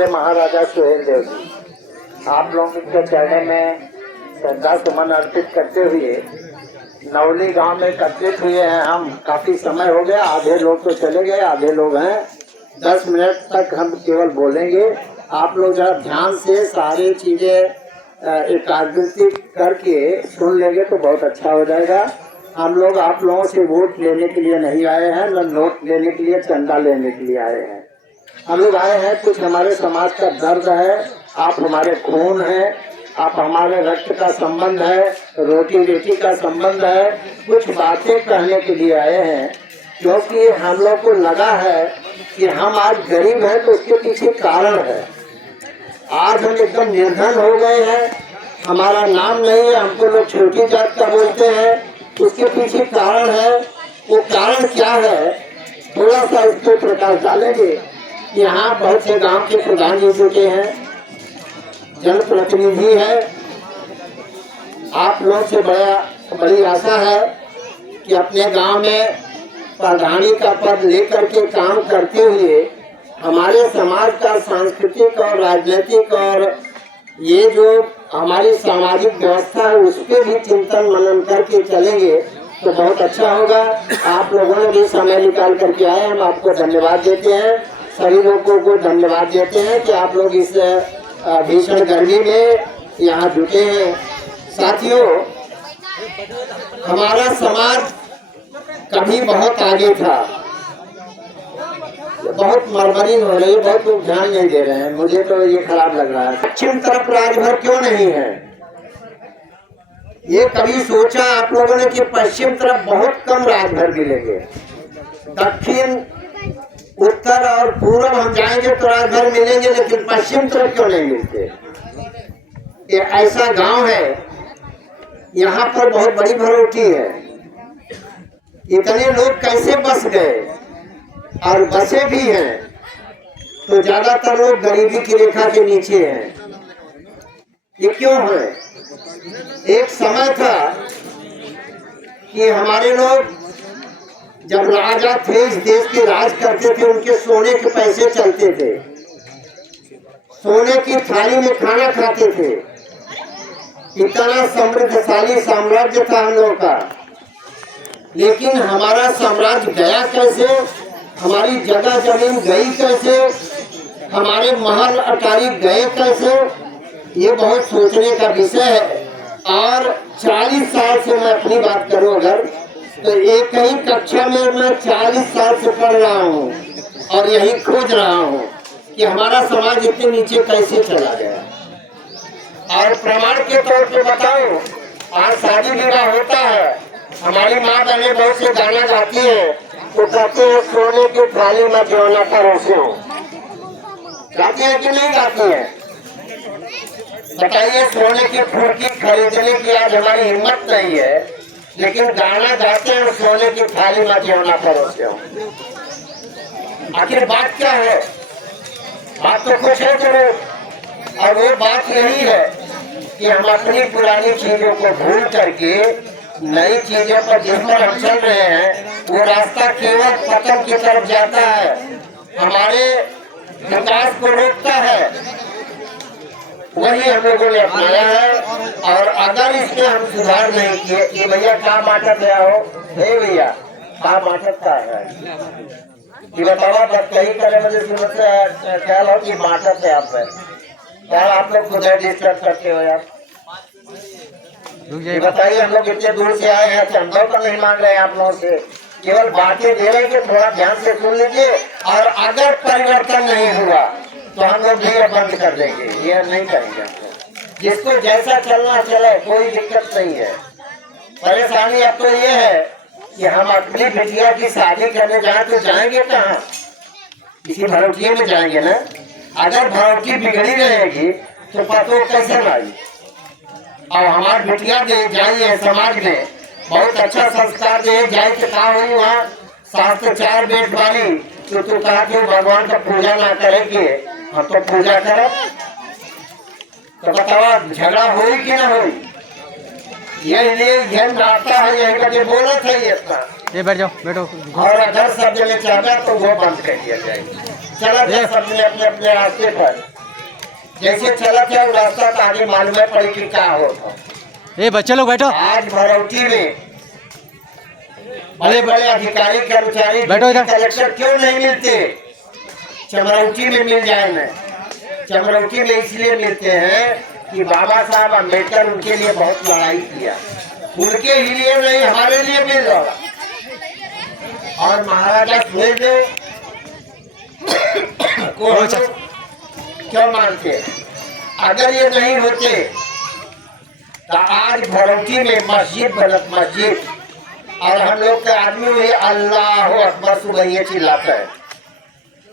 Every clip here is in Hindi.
हमारे महाराजा सुहेल देव जी, आप लोगों के चरणों में श्रद्धा सुमन अर्पित करते हुए नवली गांव में एकत्रित हुए हैं। हम काफी समय हो गया, आधे लोग तो चले गए, आधे लोग हैं। 10 मिनट तक हम केवल बोलेंगे। आप लोग जरा ध्यान से सारी चीजें एकाग्रता करके सुन लेंगे तो बहुत अच्छा हो जाएगा। हम लोग आप लोगों से वोट लेने के लिए नहीं आए हैं, न नोट लेने के लिए, चंदा लेने के लिए आए हैं। हम लोग आए हैं, कुछ हमारे समाज का दर्द है, आप हमारे खून हैं, आप हमारे रक्त का संबंध है, रोटी बेटी का संबंध है। कुछ बातें कहने के लिए आए हैं, क्योंकि हम लोग को लगा है कि हम आज गरीब हैं तो उसके पीछे कारण है। आज हम एकदम निर्धन हो गए हैं, हमारा नाम नहीं है, हमको लोग छोटी जात का बोलते हैं, उसके पीछे कारण है। वो कारण क्या है, थोड़ा सा इस पर प्रकाश डालेंगे। यहाँ बहुत से गांव के प्रधान जी जुटे हैं, जनप्रतिनिधि है। आप लोग से बड़ी आशा है कि अपने गांव में प्रधानी का पद लेकर के काम करते हुए हमारे समाज का सांस्कृतिक और राजनीतिक और ये जो हमारी सामाजिक व्यवस्था है उस पर भी चिंतन मनन करके चलेंगे तो बहुत अच्छा होगा। आप लोगों ने भी समय निकाल करके आए, हम आपको धन्यवाद देते हैं। सभी लोगों को धन्यवाद देते हैं कि आप लोग इस भीषण गर्मी में यहाँ जुटे हैं। साथियों, हमारा समाज कभी बहुत आगे था, बहुत मरमरी हो रही है, बहुत लोग ध्यान नहीं दे रहे हैं, मुझे तो ये खराब लग रहा है। पश्चिम तरफ राजभर क्यों नहीं है, ये कभी सोचा आप लोगों ने कि पश्चिम तरफ बहुत कम राजभर मिलेंगे, दक्षिण उत्तर और पूर्व हम जाएंगे तो राजभर मिलेंगे, लेकिन पश्चिम तरफ क्यों नहीं मिलते। ये ऐसा गांव है, यहाँ पर बहुत बड़ी भरोटी है, इतने लोग कैसे बस गए, और बसे भी हैं तो ज्यादातर लोग गरीबी की रेखा के नीचे हैं। ये क्यों है। एक समय था कि हमारे लोग जब राजा थे, इस देश के राज करते थे, उनके सोने के पैसे चलते थे, सोने की थाली में खाना खाते थे, इतना समृद्धशाली साम्राज्य था हम लोगों का। लेकिन हमारा साम्राज्य गया कैसे, हमारी जगह जमीन गई कैसे, हमारे महल अटारी गए कैसे, ये बहुत सोचने का विषय है। और 40 साल से मैं अपनी बात करूं अगर, तो एक ही कक्षा में मैं 40 साल से पढ़ रहा हूं और यही खोज रहा हूं कि हमारा समाज इतने नीचे कैसे चला गया। और प्रमाण के तौर पे बताऊं, आज शादी विवाह होता है, हमारी माँ बहनें बहुत से गाना गाती है, तो कहते हैं सोने की थाली में जोना परोसे हो, गाती है कि नहीं गाती है। बताइए, सोने की फुर्की खरीदने की आज हमारी हिम्मत नहीं है, लेकिन गाना गाते हैं सोने की थाली में जोना परोसे हो। आखिर बात क्या है, बात तो कुछ है जरूर, और वो बात यही है कि हम अपनी पुरानी चीजों को भूल करके नई चीजों पर जिस पर हम चल रहे हैं वो रास्ता केवल पतन की तरफ जाता है, हमारे विकास को रोकता है। वही हम लोगों ने अपनाया है, और अगर इसमें हम सुधार नहीं किए कि भैया क्या माटक है हो, हे भैया क्या माटक का है कि बतावा कहीं करे मुझे ख्याल हो कि माटक है आप यार, आप लोग खुद डिस्टर्ब करते हो यार। बताइए, हम लोग इतने दूर से आए हैं, चंदा तो नहीं मांग रहे हैं आप लोगों से, केवल बातें दे रहे हैं कि थोड़ा ध्यान से सुन लीजिए, और अगर परिवर्तन नहीं हुआ तो हम लोग भी बंद कर देंगे, ये नहीं करेंगे। जिसको जैसा चलना चले, कोई दिक्कत नहीं है। परेशानी अब तो ये है कि हम अपनी बिटिया की शादी करने जाए तो जाएंगे कहाँ, किसी भरौटिये में जाएंगे ना। अगर भरौटी बिगड़ी रहेगी तो पतो कैसे भाई। और हमारी बिटिया दे जाइए समाज में बहुत अच्छा संस्कार दे जाए, कहा हुई वहाँ शास्त्र 4 बेट वाली, तो तू कहा कि भगवान का पूजा ना करेंगे, हम तो पूजा करें, तो बताओ झगड़ा हुई कि ना हुई। ये रास्ता है, यही करके बोला था ये बैठ जाओ बैठो। और अगर सब जगह चाहता तो वो बंद कर दिया जाएगा। चला गया सबने अपने अपने रास्ते पर। जैसे चला क्या रास्ता तो आगे मालूम है पड़ी कि क्या होता। ए बच्चे लोग बैठो। आज भरौटी में बड़े बड़े अधिकारी कर्मचारी बैठो इधर। कलेक्टर क्यों नहीं मिलते? चमरौटी में मिल जाए ना। चमरौटी में इसलिए मिलते हैं कि बाबा साहब अम्बेडकर उनके लिए बहुत लड़ाई किया। उनके ही लिए नहीं हमारे लिए मिल रहा। और महाराजा सुहेलदेव को हम लोग क्यों मानते? अगर ये नहीं होते तो आज भरौटी में मस्जिद बनत मस्जिद और हम लोग के आदमी हुए अल्लाह अकबर सुबह ये चिल्लाता है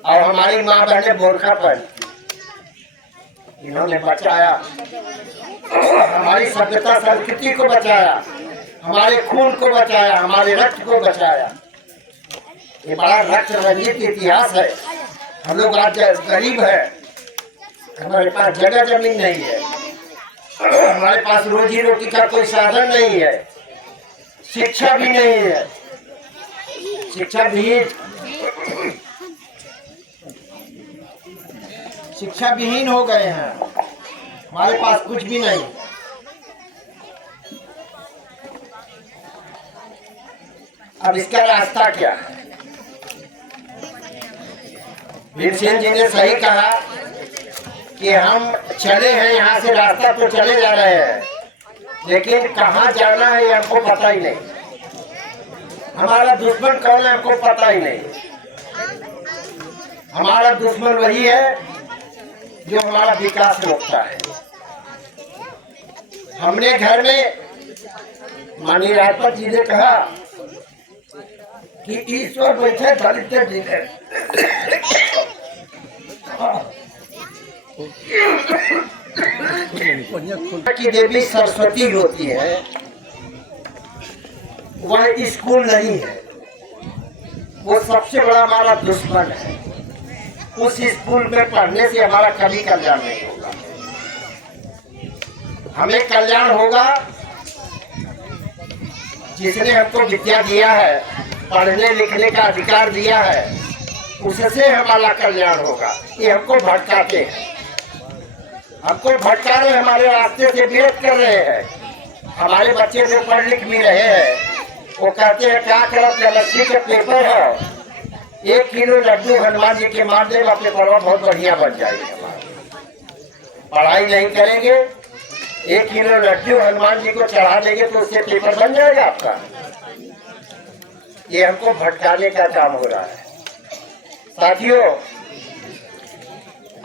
और हमारी माँ बहने बोरखा पहनती। इन्होंने बचाया हमारी सभ्यता संस्कृति को बचाया, हमारे खून को बचाया, हमारे रक्त को बचाया। ये बड़ा रक्त रंजित इतिहास है। हम लोग आज गरीब है, हमारे पास जगह जमीन नहीं है, हमारे पास रोजी रोटी का कोई साधन नहीं है, शिक्षा भी नहीं है। शिक्षा विहीन हो गए हैं, हमारे पास कुछ भी नहीं। अब इसका रास्ता क्या? भीमसेन जी ने सही कहा कि हम चले हैं यहाँ से, रास्ता तो चले जा रहे हैं, लेकिन कहाँ जाना है हमको पता ही नहीं। हमारा दुश्मन कौन है हमको पता ही नहीं। हमारा दुश्मन वही है जो हमारा विकास रोकता है। हमने घर में माननीय राष्ट्रपति जी ने कहा कि ईश्वर बैठे दलित जी है। की देवी सरस्वती होती है, वह स्कूल नहीं है, वो सबसे बड़ा हमारा दुश्मन है। उस स्कूल में पढ़ने से हमारा कभी कल्याण नहीं होगा। हमें कल्याण होगा जिसने हमको विद्या दिया है, पढ़ने लिखने का अधिकार दिया है, उससे हमारा कल्याण होगा। ये हमको भटकाते हैं, हमको भटका रहे, हमारे रास्ते से विरोध कर रहे हैं। हमारे बच्चे जो पढ़ लिख भी रहे हैं वो कहते हैं क्या करब लस्सी के पेपर है, 1 किलो लड्डू हनुमान जी के मार देगा पेपर बहुत बढ़िया बन जाएगा। पढ़ाई नहीं करेंगे, 1 किलो लड्डू हनुमान जी को चढ़ा देंगे तो उससे पेपर बन जाएगा आपका। ये हमको भटकाने का काम हो रहा है। साथियों,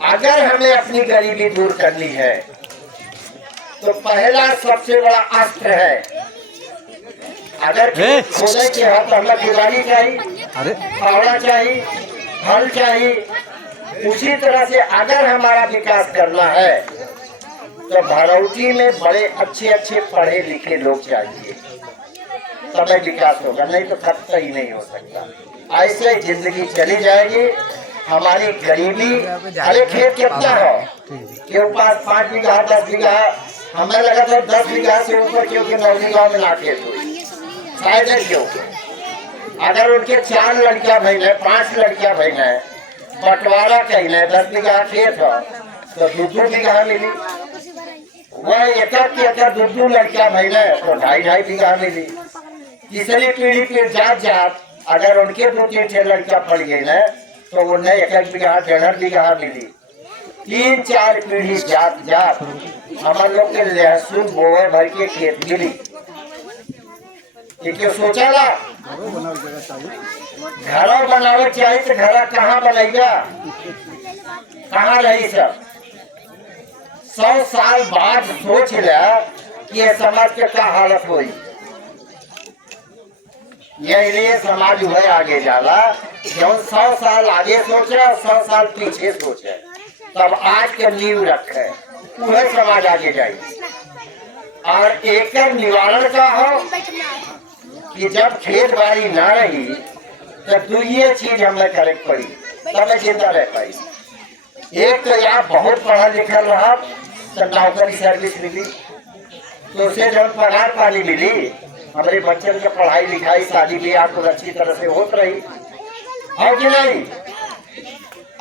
अगर हमें अपनी गरीबी दूर करनी है तो पहला सबसे बड़ा अस्त्र है, अगर खोदे के हाथ तो हमें कुदाली चाहिए, फावड़ा चाहिए, हल चाहिए। उसी तरह से अगर हमारा विकास करना है तो भरौटी में बड़े अच्छे अच्छे पढ़े लिखे लोग चाहिए, तभी विकास होगा, नहीं तो खत्म ही नहीं हो सकता। ऐसे जिंदगी चली जाएगी। हमारी गरीबी, अरे खेत कितना हो के पास 5 बीघा 10 बीघा, हमें लगा था 10 बीघा से ऊपर क्योंकि 9 बीघा में ना खेत हुई शायद क्यों। अगर उनके 4 लड़कियां बहन है, 5 लड़कियां बहन है, बंटवारा कहना है, 10 बीघा खेत हो तो 2 बीघा मिली। वह एक दो लड़कियां बहन है तो 2.5 बीघा मिली। तीसरी पीढ़ी पे जात जात अगर उनके 2-3 लड़कियां पड़ गई ना तो उन्हें 1 बीघा 1.5 बीघा मिली। 3-4 पीढ़ी जात जात हमारे लोग के लहसुन बोए भर के खेत मिली। क्यों सोचा ला घर बनावे चाहिए तो घर कहाँ बनेगा, कहाँ रही सब। 100 साल बाद सोच लिया कि ये समाज के क्या हालत हुई। ये समाज जो है आगे जाला, जब 100 साल आगे सोचे 100 साल पीछे सोचे तब आज के नींव रखे, वह समाज आगे जाएगी। और एक निवारण का हो कि जब खेत बाड़ी ना रही तो 2 चीज हमें करे पड़ी तब जिंदा रह पाई। एक तो यहाँ बहुत पढ़ा लिखा रहा तो नौकरी सर्विस मिली, तो उसे जब पगार पानी मिली, हमारे बच्चों की पढ़ाई लिखाई शादी ब्याह तो अच्छी तरह से होत रही, और कि नहीं।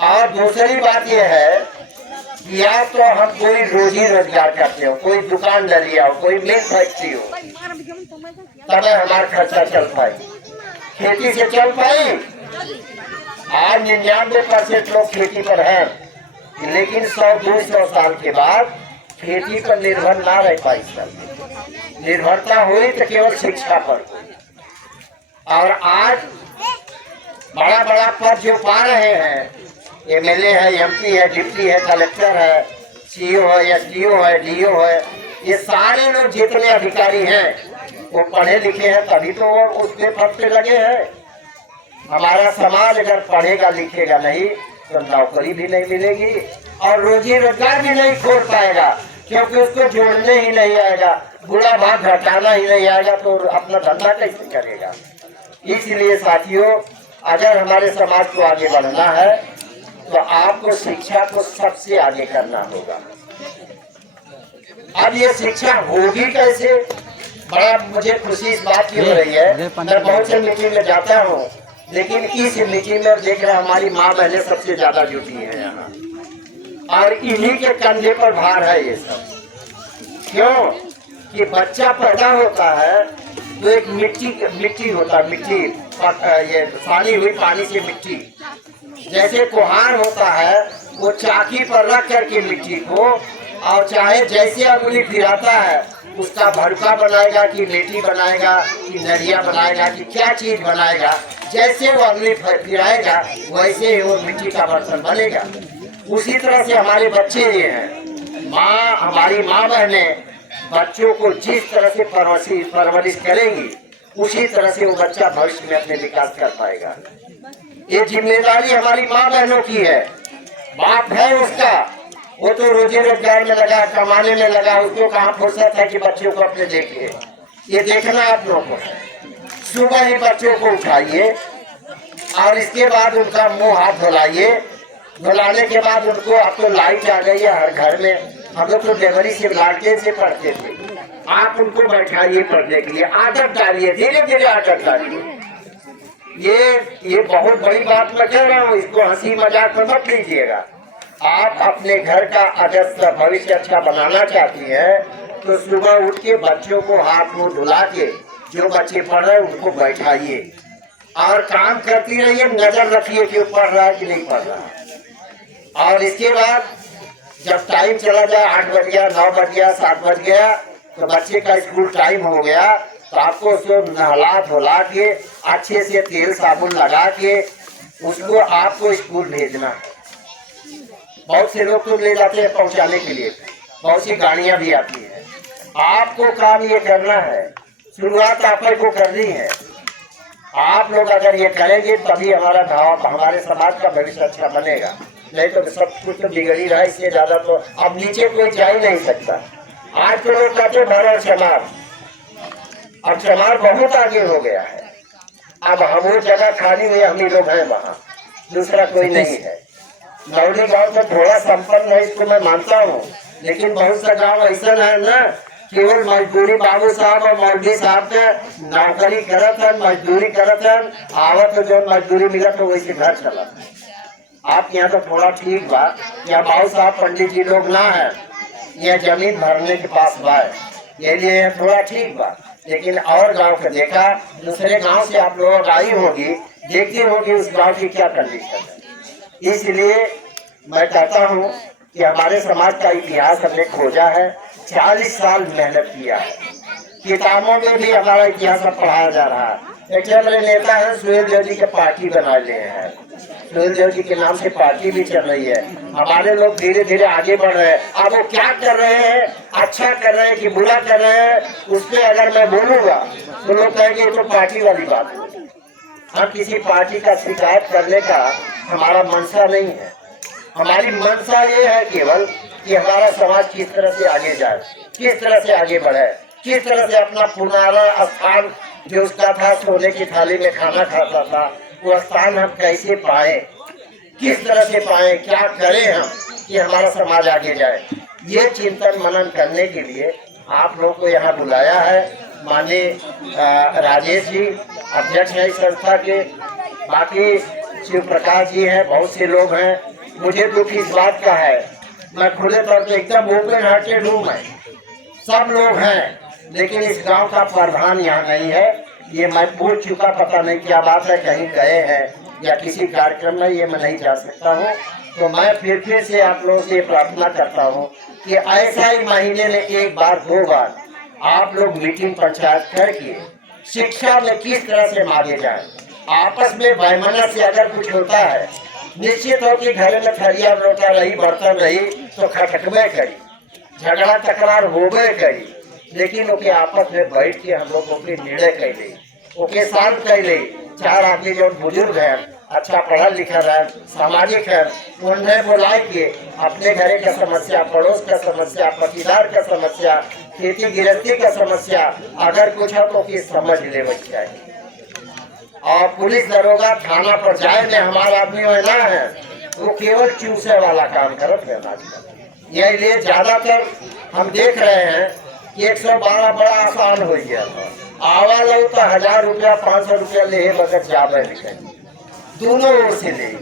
और दूसरी बात यह है कि या तो हम कोई रोजी रोजगार करते हो, कोई दुकान डलिया हो, कोई मिल फैक्ट्री हो, तब हमारा खर्चा चल पाए। खेती से चल पाई। आज 99% लोग खेती पर हैं, लेकिन 100-200 साल के बाद खेती पर निर्भर ना रह पाई। सब निर्भरता हुई तो केवल शिक्षा पर। और आज बड़ा बड़ा पद जो पा रहे हैं, एमएलए है, एमपी है, डिप्टी है, कलेक्टर है, सीईओ है, एसडीओ है, डीओ है, ये सारे लोग जितने अधिकारी हैं वो पढ़े लिखे हैं, तभी तो वो उसके पद पे लगे हैं। हमारा समाज अगर पढ़ेगा लिखेगा नहीं तो नौकरी भी नहीं मिलेगी और रोजी रोजगार भी नहीं खोल पाएगा, क्योंकि उसको जोड़ने ही नहीं आएगा, बुरा भाग घटाना ही नहीं आएगा, तो अपना धंधा कैसे करेगा। इसलिए साथियों, अगर हमारे समाज को आगे बढ़ना है तो आपको शिक्षा को सबसे आगे करना होगा। अब ये शिक्षा होगी कैसे? बड़ा मुझे खुशी इस बात की हो रही है, मैं बहुत से मीटिंग में जाता हूँ, लेकिन इस मीटिंग में देख रहा हमारी माँ बहनें सबसे ज्यादा जुटी है यहाँ, और इन्हीं के कंधे पर भार है ये सब। क्यों कि बच्चा पैदा होता है तो एक मिट्टी होता है, मिट्टी ये सानी हुई पानी से मिट्टी, जैसे कुहार होता है वो चाकी पर रख करके मिट्टी को, और चाहे जैसे अंगुली फिराता है उसका भड़का बनाएगा कि लेटी बनाएगा कि नरिया बनाएगा कि क्या चीज बनाएगा, जैसे वो अंगुली फिराएगा वैसे वो मिट्टी का बर्तन बनेगा। उसी तरह से हमारे बच्चे ये हैं, हमारी माँ बहनें बच्चों को जिस तरह से परवरिश करेंगी उसी तरह से वो बच्चा भविष्य में अपने विकास कर पाएगा। ये जिम्मेदारी हमारी माँ बहनों की है। बाप है उसका, वो तो रोजी रोजगार में लगा, कमाने में लगा, उसको कहाँ फुर्सत है कि बच्चों को अपने देखे। ये देखना आप लोगों को है। सुबह ही बच्चों को उठाइए और इसके बाद उनका मुंह हाथ धुलाइए। धुलाने के बाद उनको, अब तो लाइट आ गई है हर घर में, हम लोग तो डेवरी से लालटेन से पढ़ते थे, आप उनको बैठाइए पढ़ने के लिए, आदत डालिए, धीरे धीरे आदत डालिए। ये बहुत बड़ी बात मैं कह रहा हूँ, इसको हंसी मजाक में मत लीजिएगा। आप अपने घर का अगर भविष्य अच्छा बनाना चाहती हैं तो सुबह उठ के बच्चों को हाथ मुंह धुला के, जो बच्चे पढ़ रहे हैं उनको बैठाइए और काम करती रहिए, नजर रखिए कि वो पढ़ रहा है कि नहीं पढ़ रहा। और इसके बाद जब टाइम चला जाए, 8 बज गया, 9 बज गया, 7 बज गया, तो बच्चे का स्कूल टाइम हो गया, तो आपको उसको नहला धुला के अच्छे से तेल साबुन लगा के उसको आपको स्कूल भेजना है। बहुत से लोग तो ले जाते हैं पहुंचाने के लिए, बहुत सी गाड़ियां भी आती हैं। आपको काम ये करना है, शुरुआत आपको करनी है। आप लोग अगर ये करेंगे तभी हमारा गाँव, हमारे समाज का भविष्य अच्छा बनेगा, नहीं तो सब कुछ तो बिगड़ ही रहा है। इससे ज्यादा तो अब नीचे कोई जा ही नहीं सकता। आज तो लोग कहते भर समाज, अब समाज बहुत आगे हो गया है। अब हम वो जगह खाली हुई, हम ही लोग हैं वहाँ, दूसरा कोई नहीं है। लौड़ी गांव में थोड़ा संपन्न है, इसको मैं मानता हूँ, लेकिन बहुत सा गांव ऐसा है ना, केवल मजदूरी, बाबू साहब और मौलवी साहब के नौकरी करत है, मजदूरी करत है, आवत तो जो मजदूरी मिला तो वैसे घर चला। आप यहाँ तो थोड़ा ठीक बा, यहाँ बाबू साहब पंडित जी लोग ना है, यह जमीन भरने के पास बा, ये लिए थोड़ा ठीक बा। लेकिन और गांव का देखा, दूसरे गांव से आप लोग आई होगी, देखती होगी उस गांव की क्या कंडीशन है। इसलिए मैं कहता हूँ कि हमारे समाज का इतिहास हमने खोजा है, 40 साल मेहनत किया है, किताबों में भी हमारा इतिहास अब पढ़ाया जा रहा है। एक मेरे नेता है सुहेल देव जी के पार्टी बना लिए हैं, सुहेल देव जी के नाम से पार्टी भी चल रही है। हमारे लोग धीरे धीरे आगे बढ़ रहे हैं। अब वो क्या कर रहे हैं, अच्छा कर रहे हैं कि बुरा कर रहे हैं, उस पर अगर मैं बोलूंगा तो लोग कहेंगे ये तो पार्टी वाली बात है। हम किसी पार्टी का शिकायत करने का हमारा मंशा नहीं है। हमारी मंशा ये है केवल कि हमारा समाज किस तरह से आगे जाए, किस तरह से आगे बढ़े, किस तरह से अपना पुराना स्थान जो उसका था, सोने की थाली में खाना खाता था, वो स्थान हम कैसे पाए, किस तरह से पाए, क्या करें हम कि हमारा समाज आगे जाए। ये चिंतन मनन करने के लिए आप लोग को यहाँ बुलाया है। माननीय राजेश जी अध्यक्ष है इस संस्था के, बाकी शिव प्रकाश जी हैं, बहुत से लोग हैं, मुझे दुख इस बात का है, मैं खुले तौर पे एकदम ओपन हार्टेड हूँ। मैं सब लोग हैं, लेकिन इस गांव का प्रधान यहाँ नहीं है। ये मैं पूछ चुका, पता नहीं क्या बात है, कहीं गए हैं या किसी कार्यक्रम में, ये मैं नहीं जा सकता हूँ। तो मैं फिर से आप लोगों से प्रार्थना करता हूँ कि ऐसा ही महीने में एक बार 2 बार आप लोग मीटिंग पंचायत करके शिक्षा में किस तरह से मांगे जाए। आपस में वैमनस्य से अगर कुछ होता है, निश्चित हो कि घर में थरिया लोटा रही, बर्तन रही तो खटकबे करी, झगड़ा तकरार होबे करी, लेकिन ओके आपस में बैठ के हम लोग ओके निर्णय कर ले, ओके शांत कर ले। 4 आदमी जो बुजुर्ग हैं, अच्छा पढ़ा लिखा है, सामाजिक है, उन्हें बुला के अपने घरे का समस्या, पड़ोस का समस्या, पटीदार का समस्या, खेती गृहस्थी का समस्या अगर कुछ है तो समझ ले बच्चा है। और पुलिस दरोगा थाना पर जाए में हमारा आदमी महिला है, वो केवल चूसे वाला काम करते हैं आजकल। यही लिए ज्यादातर हम देख रहे हैं कि 112 बड़ा आसान हो गया था। आवा लो तो 1000 रुपया 500 रुपया ले बगैर ज्यादा लिखे, दोनों ओर से ले,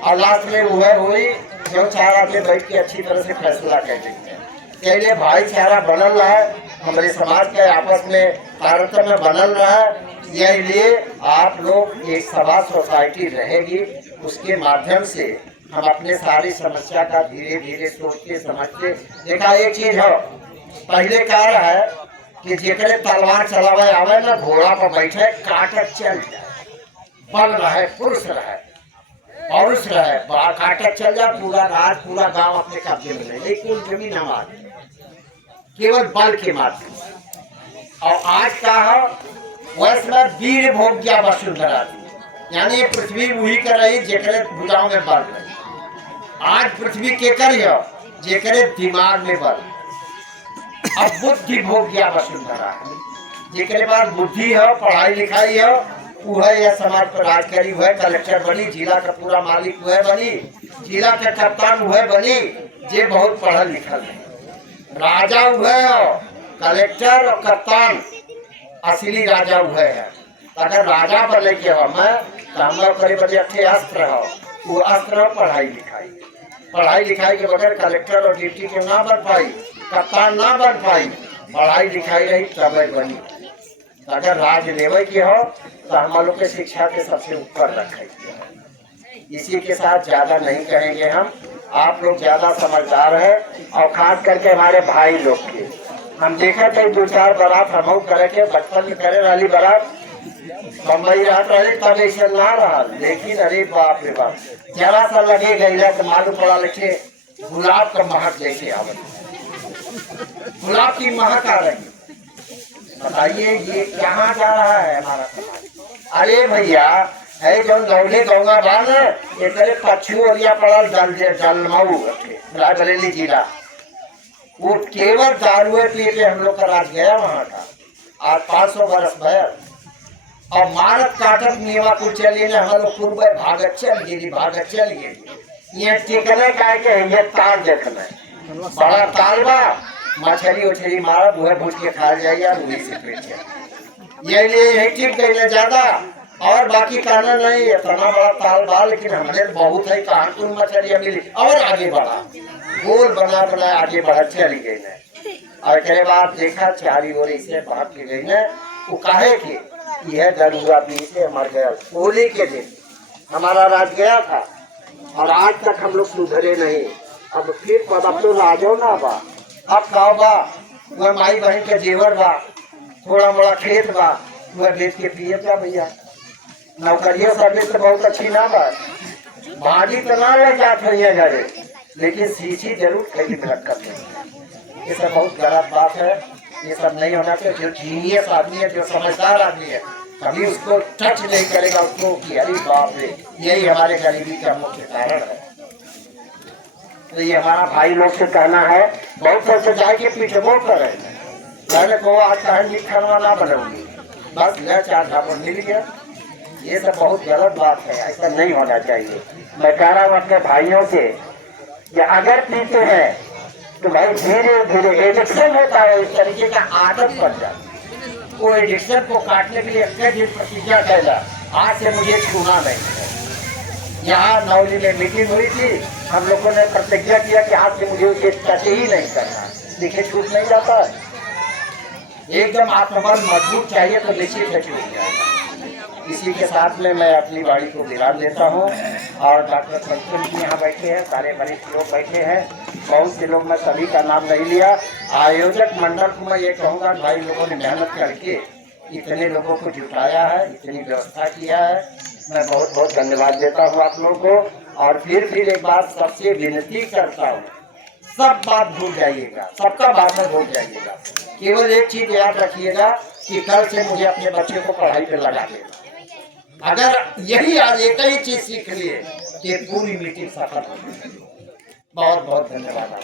और लास्ट में वह हुई जो 4 आदमी बैठ के अच्छी तरह से फैसला कर देते हैं। के लिए भाईचारा बनल रहा है, हमारे समाज के आपस में तारतम्य बनल रहा है। यही लिए आप लोग एक सभा सोसाइटी रहेगी, उसके माध्यम से हम अपने सारी समस्या का धीरे धीरे सोचते समझते। देखा एक चीज हो, पहले कह रहा है कि जेकरे तलवार चलावे आवे ना, घोड़ा पर बैठे काटक चल जाए, बल रहे, पुरुष रहे, पौरुष रहे, काटक चल जाए, पूरा राज पूरा गांव अपने कब्जे में ले, कुल जमीन हमारी, केवल बल के माध्यम से। और आज का है वैसे वीर भोग्या वसुंधरा, यानी ये पृथ्वी वही कर रही जेकरे भुजाओं में बल रही। आज पृथ्वी के कर जेकरे दिमाग में बल। अब बुद्धि भोग्या वसुंधरा, जेकरे पास बुद्धि है, पढ़ाई लिखाई है, वह यह समाज पर राज करी, वह कलेक्टर बनी, जिला का पूरा मालिक वह बनी, जिला का कप्तान वह बनी, जे बहुत पढ़ल लिखल है। राजा वह हो, कलेक्टर और कप्तान असली राजा हुए है। अगर राजा बने के हो मैं तो हम लोग करीब अच्छे अस्त्र हो, वो अस्त्र हो पढ़ाई लिखाई। पढ़ाई लिखाई के बगैर कलेक्टर और डिप्टी के ना बन पाई, कप्तान ना बन पाई, पढ़ाई लिखाई रही तब बनी। अगर राज लेवे के हो तो हम लोग के शिक्षा के सबसे ऊपर रखे। इसी के साथ ज्यादा नहीं कहेंगे हम, आप लोग ज्यादा समझदार है, और खास करके हमारे भाई लोग के हम देखा थे 2-4 बारात हम करे के बचपन में करे वाली बारात बम्बई रात रहे, तब ऐसा ना रहा। लेकिन अरे बाप रे बाप, जरा सा लगे गईला तो मालूम पड़ा लिखे गुलाब का महक जैसे आवे, गुलाब की महक आ रही। बताइए ये कहाँ जा रहा है हमारा समाज। अरे भैया है जो नौले गौगा बान एक पक्षियों और पड़ा जलमऊ रायबरेली जिला, वो केवल दारुए पी के हम लोग का राज गया वहाँ का। आज 500 बरस भर और मारत काटत नीवा कुछ चलिए ना, हम लोग पूर्व भागत चल गए। ये टिकने का के ये ताल देखना बड़ा ताल बा, मछली उछली मारा बुहे भूज के खा जाइए, वही से पेट ये लिए यही ठीक गई ज्यादा, और बाकी कहना नहीं, इतना बड़ा ताल बा, लेकिन हमने बहुत है कहाँ कुल मछलियाँ मिली और आगे बढ़ा, गोल बना आगे बढ़ चली गई ने। और के बाद देखा 4 ओर से भाग के गई ने, वो काहे के यह दरुआ पी से मर गया। होली के दिन हमारा राज गया था और आज तक हम लोग सुधरे नहीं। अब फिर अब तो राजो ना बा, अब गाँव बा, वह माई बहन के जेवर बा, थोड़ा मोड़ा खेत बा, वह बेच के पिए जा भैया। नौकरियों सर्विस तो बहुत अच्छी ना बा, भाजी तो ना ले जाते हैं घरे, लेकिन सीसी जरूर खरीद में रखते हैं। ये सब बहुत गलत बात है, ये सब नहीं होना चाहिए। जो जीनियस आदमी है, जो समझदार आदमी है, कभी उसको टच नहीं करेगा उसको कि अरे बाप रे, यही हमारे गरीबी का मुख्य कारण है। तो ये हमारा भाई लोग से कहना है, बहुत से जाए के पीछे करे, कहने को आज कहेंगे खाना ना बनाऊंगी, बस ले 4 ढाबा मिल गया। ये सब बहुत गलत बात है, ऐसा नहीं होना चाहिए। मैं कह रहा हूँ अपने भाइयों से कि अगर पीते हैं तो भाई धीरे धीरे एडिक्शन होता है, इस तरीके का आदत पड़ जाती। वो एडिक्शन को काटने के लिए 1 दिन प्रतिज्ञा कैला, आज से मुझे छूना नहीं है। यहाँ नौली में मीटिंग हुई थी, हम लोगों ने प्रतिज्ञा किया कि आज से मुझे उसे टच ही नहीं करना। देखिए छूट नहीं जाता, एकदम आत्मबल मजबूत चाहिए तो निश्चित से छूट जाएगा। इसी के साथ में मैं अपनी वाणी को विराम देता हूँ। और डॉक्टर पंचम जी यहाँ बैठे हैं, सारे वरिष्ठ लोग बैठे हैं, बहुत से लोग, मैं सभी का नाम नहीं लिया। आयोजक मंडल को मैं ये कहूँगा, भाई लोगों ने मेहनत करके इतने लोगों को जुटाया है, इतनी व्यवस्था किया है, मैं बहुत बहुत धन्यवाद देता हूँ आप लोगों को। और फिर एक बार सबसे विनती करता हूँ, सब बात भूल जाइएगा, सबका बात में भूल जाइएगा, केवल एक चीज याद रखिएगा कि कल से मुझे अपने बच्चे को पढ़ाई पे लगा देना। अगर यही आज एक ही चीज सीख लिए कि पूरी मीटिंग सफल होगी। बहुत बहुत धन्यवाद।